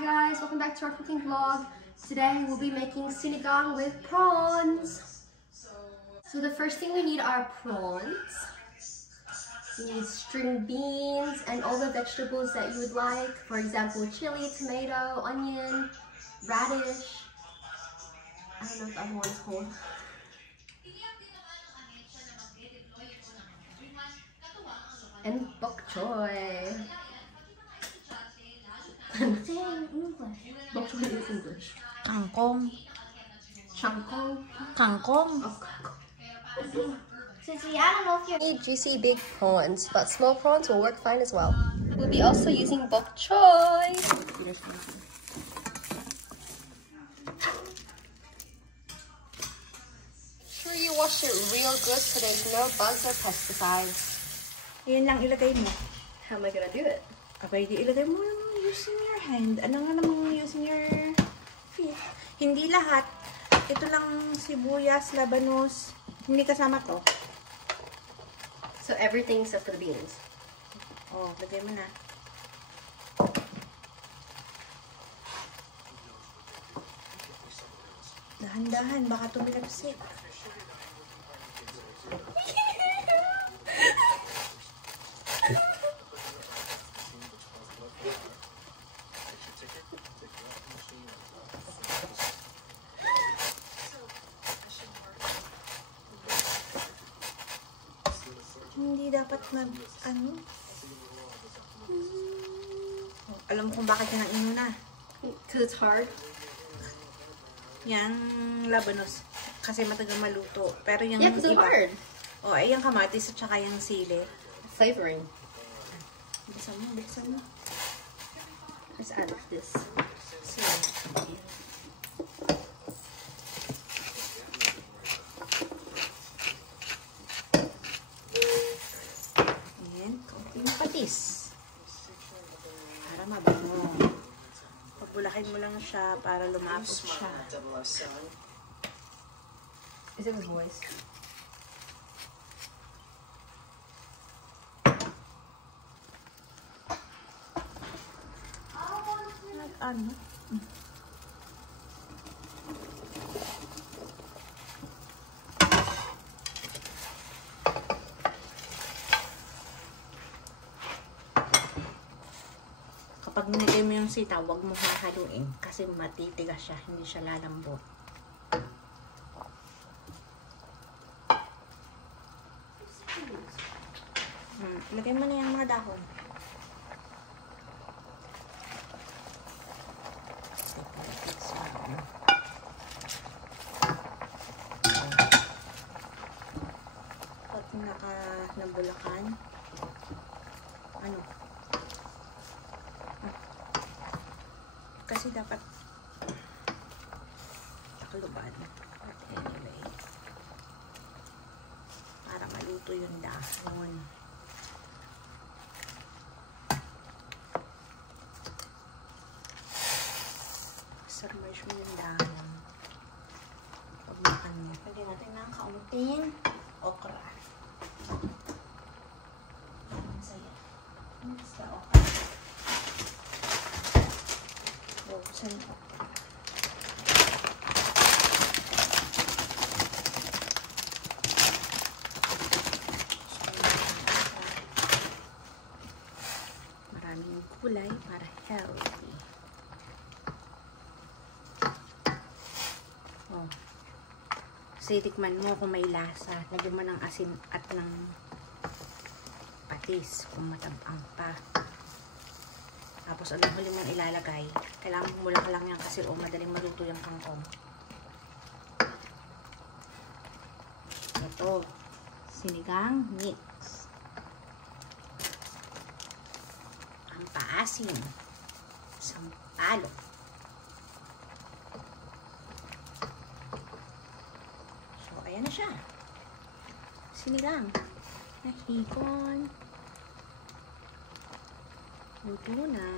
guys, welcome back to our cooking vlog. Today we'll be making sinigang with prawns. So the first thing we need are prawns. We need string beans and all the vegetables that you would like. For example, chili, tomato, onion, radish. I don't know what the other one's called. And bok choy. Bok choy is English. Kangkong. Kangkong. Kangkong. Oh, Susie, I don't know if you need juicy big prawns, but small prawns will work fine as well. We'll be also using bok choy. Sure you wash it real good so there's no bugs or pesticides. Yan lang ilagay mo. How am I gonna do it? Okay, di ilagay mo using your hand. Ano nga naman using your feet? Hindi lahat. Ito lang sibuyas, labanos. Hindi kasama to. So everything except for the beans. Oh, lagay mo na. Dahan-dahan, baka tumilapsik. Hindi dapat ano? Alam mo kung bakit yan ang inuna? Because it's hard. Yan, labanos. Kasi matagal maluto. Pero yung Yeah, because it's hard. Oh, ay yung kamatis at saka yung sili. Flavoring. Bilisan mo, bilisan mo. Just add this. Sili. Patis. Para mabango. Pabulakin mo lang siya para lumapos siya. Is it with voice? Ano? Kapag nilagay mo yung sitaw, huwag mo hahaluin kasi matitigas siya, hindi siya lalambot. Ilagay mo na yung mga dahon. Pag nabulakan, ano? Kasi dapat takluban. But anyway, para maluto yung dahon. Submerge mo yung dahon. Pag makan mo. Pwede natin ng kaunting okra. Masaya. Basta okra. Buksan ko. Maraming kulay para healthy. Oh. Sitikman mo kung may lasa. Lagyan mo ng asin at ng patis kung matabang pa. Tapos alam huli mong ilalagay. Kailangan mula lang yan kasi madaling maluto yung kangkong. Ito. Sinigang mix. Ang paasim. Sampalok. So, ayan na siya. Sinigang. Nahikon. Luto na.